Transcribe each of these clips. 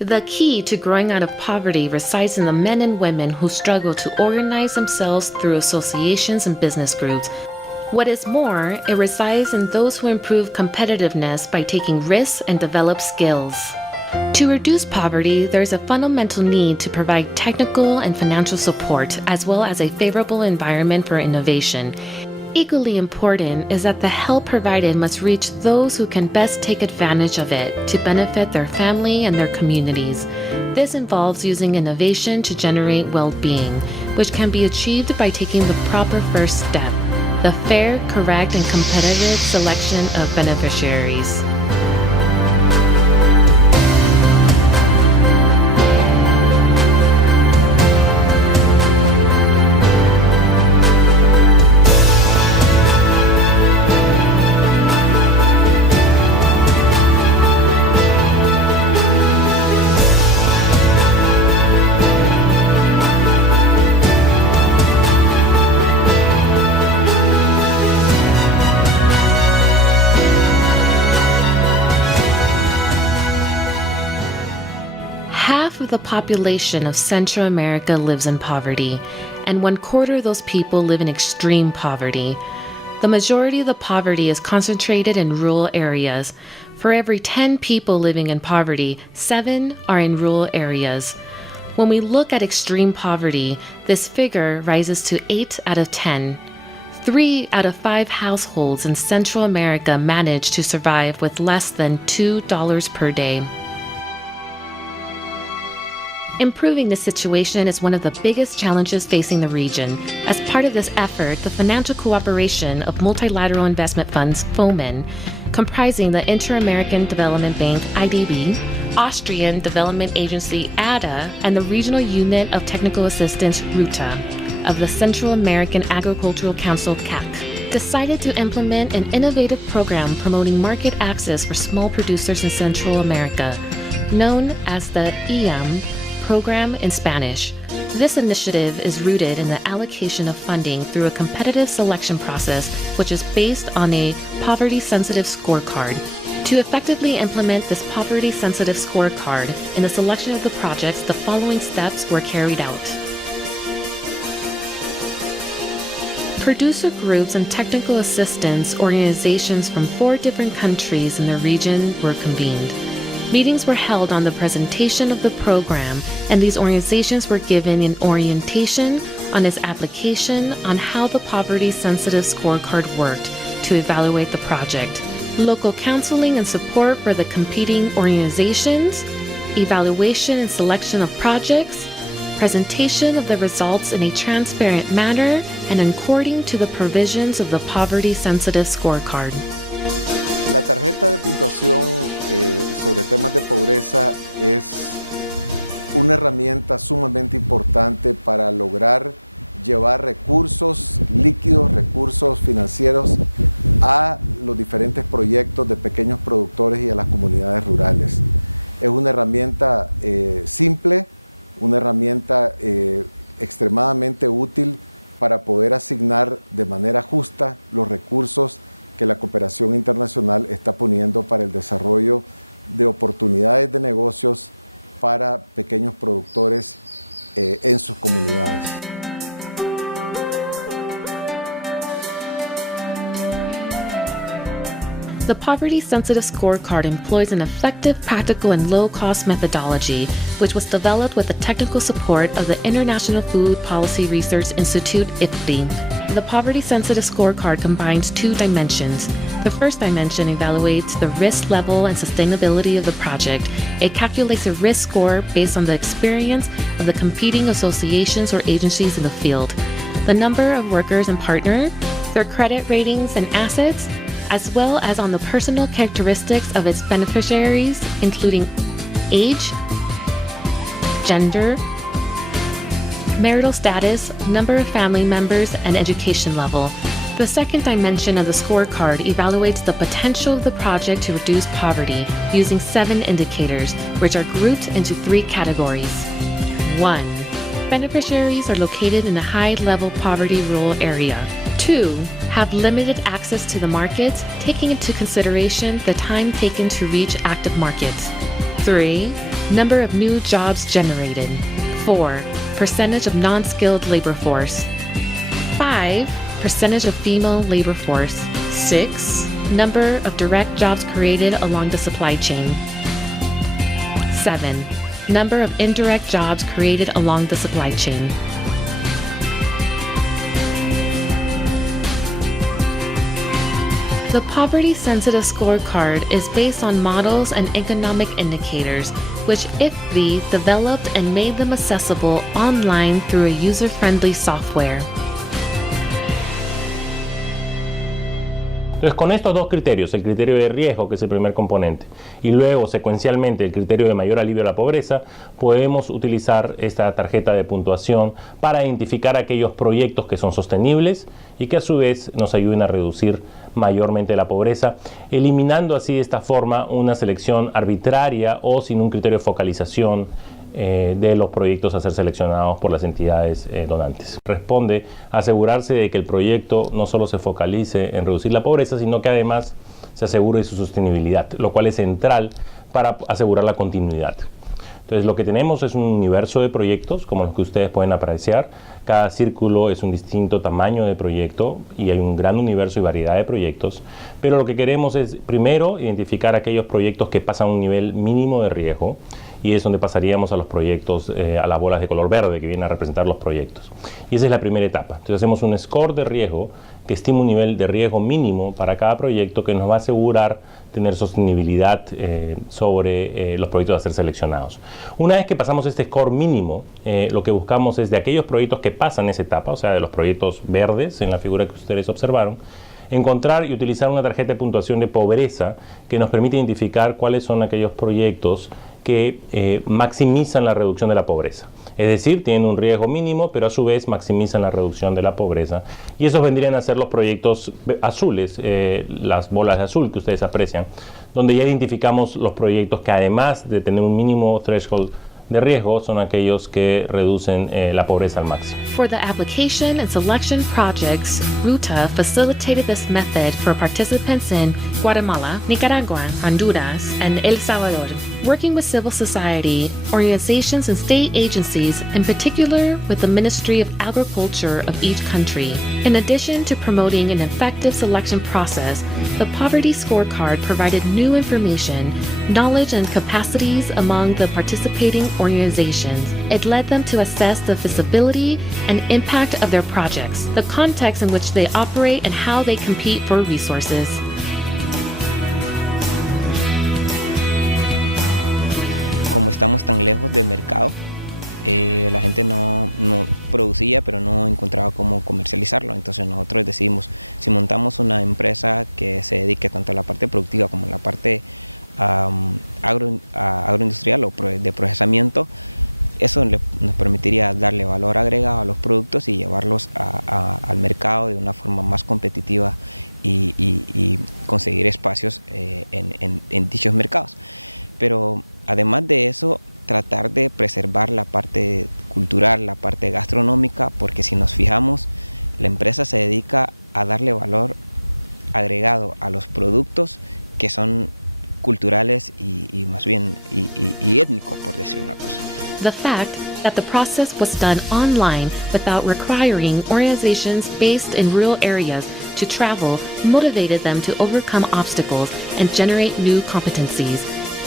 The key to growing out of poverty resides in the men and women who struggle to organize themselves through associations and business groups. What is more, it resides in those who improve competitiveness by taking risks and develop skills. To reduce poverty, there is a fundamental need to provide technical and financial support, as well as a favorable environment for innovation. Equally important is that the help provided must reach those who can best take advantage of it to benefit their family and their communities. This involves using innovation to generate well-being, which can be achieved by taking the proper first step: the fair, correct, and competitive selection of beneficiaries. Half of the population of Central America lives in poverty, and 1/4 of those people live in extreme poverty. The majority of the poverty is concentrated in rural areas. For every 10 people living in poverty, 7 are in rural areas. When we look at extreme poverty, this figure rises to 8 out of 10. 3 out of 5 households in Central America manage to survive with less than $2 per day. Improving this situation is one of the biggest challenges facing the region. As part of this effort, the financial cooperation of multilateral investment funds, FOMEN, comprising the Inter-American Development Bank, IDB, Austrian Development Agency, ADA, and the Regional Unit of Technical Assistance, RUTA, of the Central American Agricultural Council, CAC, decided to implement an innovative program promoting market access for small producers in Central America, known as the IAM program in Spanish. This initiative is rooted in the allocation of funding through a competitive selection process, which is based on a poverty-sensitive scorecard. To effectively implement this poverty-sensitive scorecard in the selection of the projects, the following steps were carried out. Producer groups and technical assistance organizations from 4 different countries in the region were convened. Meetings were held on the presentation of the program, and these organizations were given an orientation on its application on how the poverty-sensitive scorecard worked to evaluate the project, local counseling and support for the competing organizations, evaluation and selection of projects, presentation of the results in a transparent manner and according to the provisions of the poverty-sensitive scorecard. La tarjeta de puntuación sobre temas de pobreza es una herramienta sumamente importante para lograr llevar recursos líquidos, recursos financieros a los diferentes proyectos de pequeños productores y a las comunidades rurales. Es una herramienta simple, una herramienta extremadamente útil para poder asignar de manera justa los recursos que la cooperación internacional está poniendo para el desarrollo de oportunidades de negocios para pequeños productores en sus comunidades. The poverty-sensitive scorecard employs an effective, practical, and low-cost methodology, which was developed with the technical support of the International Food Policy Research Institute, IFPRI. The poverty-sensitive scorecard combines 2 dimensions. The first dimension evaluates the risk level and sustainability of the project. It calculates a risk score based on the experience of the competing associations or agencies in the field, the number of workers and partners, their credit ratings and assets, as well as on the personal characteristics of its beneficiaries, including age, gender, marital status, number of family members, and education level. The second dimension of the scorecard evaluates the potential of the project to reduce poverty using 7 indicators, which are grouped into 3 categories. 1. Beneficiaries are located in a high-level poverty rural area. 2. Have limited access to the markets, taking into consideration the time taken to reach active markets. 3. Number of new jobs generated. 4. Percentage of non-skilled labor force. 5. Percentage of female labor force. 6. Number of direct jobs created along the supply chain. 7. Number of indirect jobs created along the supply chain. The poverty-sensitive scorecard is based on models and economic indicators, which IFPDI developed and made them accessible online through a user-friendly software. Entonces, con estos dos criterios, el criterio de riesgo, que es el primer componente, y luego secuencialmente el criterio de mayor alivio a la pobreza, podemos utilizar esta tarjeta de puntuación para identificar aquellos proyectos que son sostenibles y que a su vez nos ayuden a reducir mayormente la pobreza, eliminando así de esta forma una selección arbitraria o sin un criterio de focalización de los proyectos a ser seleccionados por las entidades donantes. Responde a asegurarse de que el proyecto no solo se focalice en reducir la pobreza, sino que además se asegure su sostenibilidad, lo cual es central para asegurar la continuidad. Entonces, lo que tenemos es un universo de proyectos, como los que ustedes pueden apreciar. Cada círculo es un distinto tamaño de proyecto y hay un gran universo y variedad de proyectos. Pero lo que queremos es, primero, identificar aquellos proyectos que pasan a un nivel mínimo de riesgo, y es donde pasaríamos a los proyectos, a las bolas de color verde que vienen a representar los proyectos. Y esa es la primera etapa. Entonces hacemos un score de riesgo que estima un nivel de riesgo mínimo para cada proyecto que nos va a asegurar tener sostenibilidad sobre los proyectos a ser seleccionados. Una vez que pasamos este score mínimo, lo que buscamos es de aquellos proyectos que pasan esa etapa, o sea, de los proyectos verdes en la figura que ustedes observaron, encontrar y utilizar una tarjeta de puntuación de pobreza que nos permite identificar cuáles son aquellos proyectos que maximizan la reducción de la pobreza. Es decir, tienen un riesgo mínimo, pero a su vez maximizan la reducción de la pobreza. Y esos vendrían a ser los proyectos azules, las bolas de azul que ustedes aprecian, donde ya identificamos los proyectos que además de tener un mínimo threshold de riesgo, son aquellos que reducen la pobreza al máximo. For the application and selection projects, RUTA facilitated this method for participants in Guatemala, Nicaragua, Honduras, and El Salvador. Working with civil society, organizations, and state agencies, in particular with the Ministry of Agriculture of each country. In addition to promoting an effective selection process, the Poverty Scorecard provided new information, knowledge, and capacities among the participating organizations. It led them to assess the feasibility and impact of their projects, the context in which they operate, and how they compete for resources. Como estamos tan lejos del mercado, la gente no producía, pero no encontraba cómo comercializarlo. Entonces nosotros decidimos, si montamos una empresa que se dedique tanto a la parte productiva como a la parte agroindustrial o de procesamiento, eso nos permitiría darle valor agregado a los productos y llevarlos al mercado de una forma más competitiva y conseguir espacios en dichos mercados. Pero además de eso, tratar de preservar la parte cultural, la parte gastronómica, porque si nos fijamos, la empresa se dedica a darle valor agregado a los productos que son culturales y más bien étnicos, por decir una cosa. The fact that the process was done online without requiring organizations based in rural areas to travel motivated them to overcome obstacles and generate new competencies,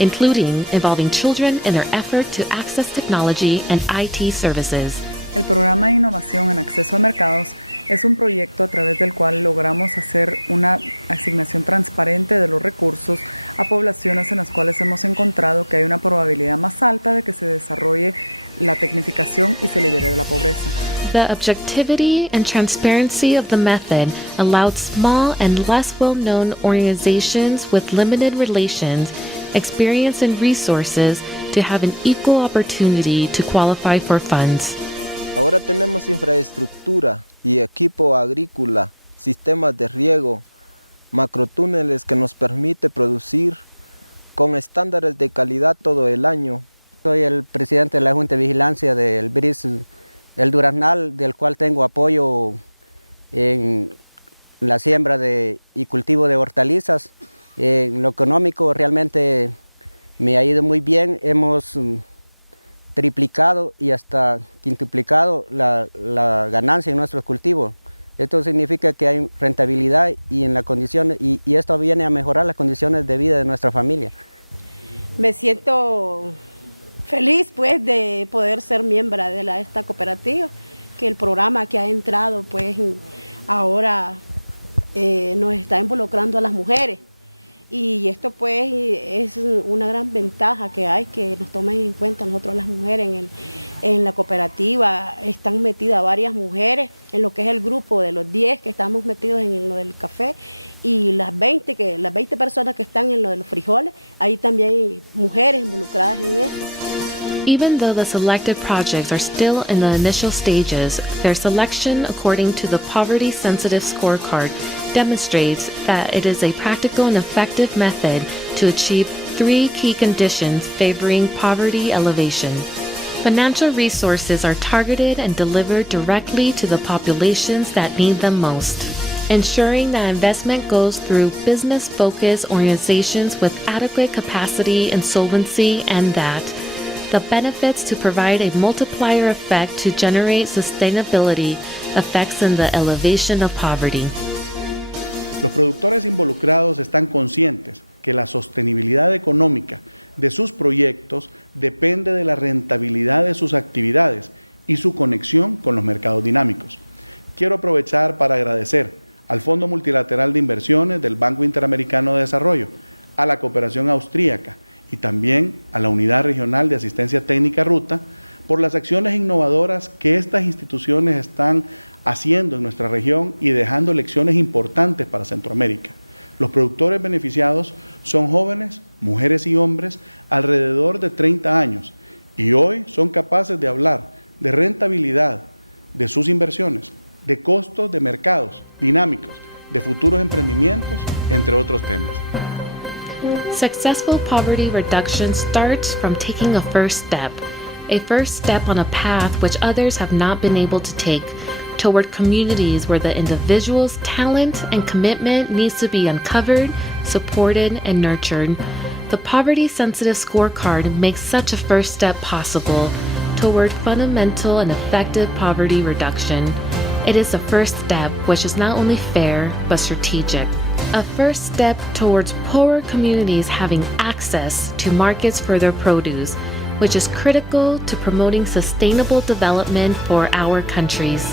including involving children in their effort to access technology and IT services. El Programa de Innovación en Acceso a Mercados es un proyecto a través del cual logramos hacer una asignación transparente de los recursos a poblaciones en las cuales hemos encontrado que hay una probabilidad más alta de que se desarrolle la tecnificación y se libere de la pobreza. The objectivity and transparency of the method allowed small and less well-known organizations with limited relations, experience, and resources to have an equal opportunity to qualify for funds. Ahora tenemos infraestructura y equipo agrícola, sistemas de riego, macrotúneles que nos permite producir con estándares de calidad todo el año. Soy el presidente de la Junta de Vigilancia del BRIS, el Duraznal, del cual tengo apoyo en la siembra y cultivo de hortalizas. En lo económico realmente me ha ido muy bien, hemos triplicado y hasta quintuplicado la ganancia en nuestros cultivos. Esto significa que hay rentabilidad y en las condiciones, y esto viene a mejorar las condiciones de vida de nuestra familia. Me siento feliz pues de poder ser miembro de esta cooperativa, que el programa que ha entrado pues ahora nos está involucrando a las mujeres. Y esto pues es una gran ventaja que hay, que nos tomen en cuenta nosotros las mujeres. En la cooperativa están metidas varias mujeres, en lo que es el grupo de los 10 que estamos metidos en lo del café, y las 20 personas que están en lo de los frijoles, ahí también hay mujeres involucradas en eso. Even though the selected projects are still in the initial stages, their selection according to the poverty-sensitive scorecard demonstrates that it is a practical and effective method to achieve 3 key conditions favoring poverty elevation. Financial resources are targeted and delivered directly to the populations that need them most, ensuring that investment goes through business-focused organizations with adequate capacity and solvency, and that the benefits to provide a multiplier effect to generate sustainability effects in the elevation of poverty. Los productores involucrados están conscientes que la sostenibilidad económica de sus proyectos depende de la rentabilidad de sus actividades y su conexión con los mercados dinámicos. Quiero aprovechar para agradecer al Fondo Multilateral de Inversiones del Banco Interamericano de Desarrollo, a la Cooperación Austríaca y también a la Unidad Regional de Asistencia Técnica Ruta por las acciones innovadoras que estas instituciones están haciendo en nuestra región y dejando lecciones importantes para Centroamérica. Los productores beneficiados son jóvenes, mujeres y hombres alrededor de 30 años y hoy son capaces de hablar de rentabilidad de sus inversiones, de costos de mercados dinámicos, de futuros emprendimientos, entre otros temas. Successful poverty reduction starts from taking a first step on a path which others have not been able to take, toward communities where the individual's talent and commitment needs to be uncovered, supported, and nurtured. The poverty-sensitive scorecard makes such a first step possible toward fundamental and effective poverty reduction. It is a first step which is not only fair, but strategic. A first step towards poorer communities having access to markets for their produce, which is critical to promoting sustainable development for our countries.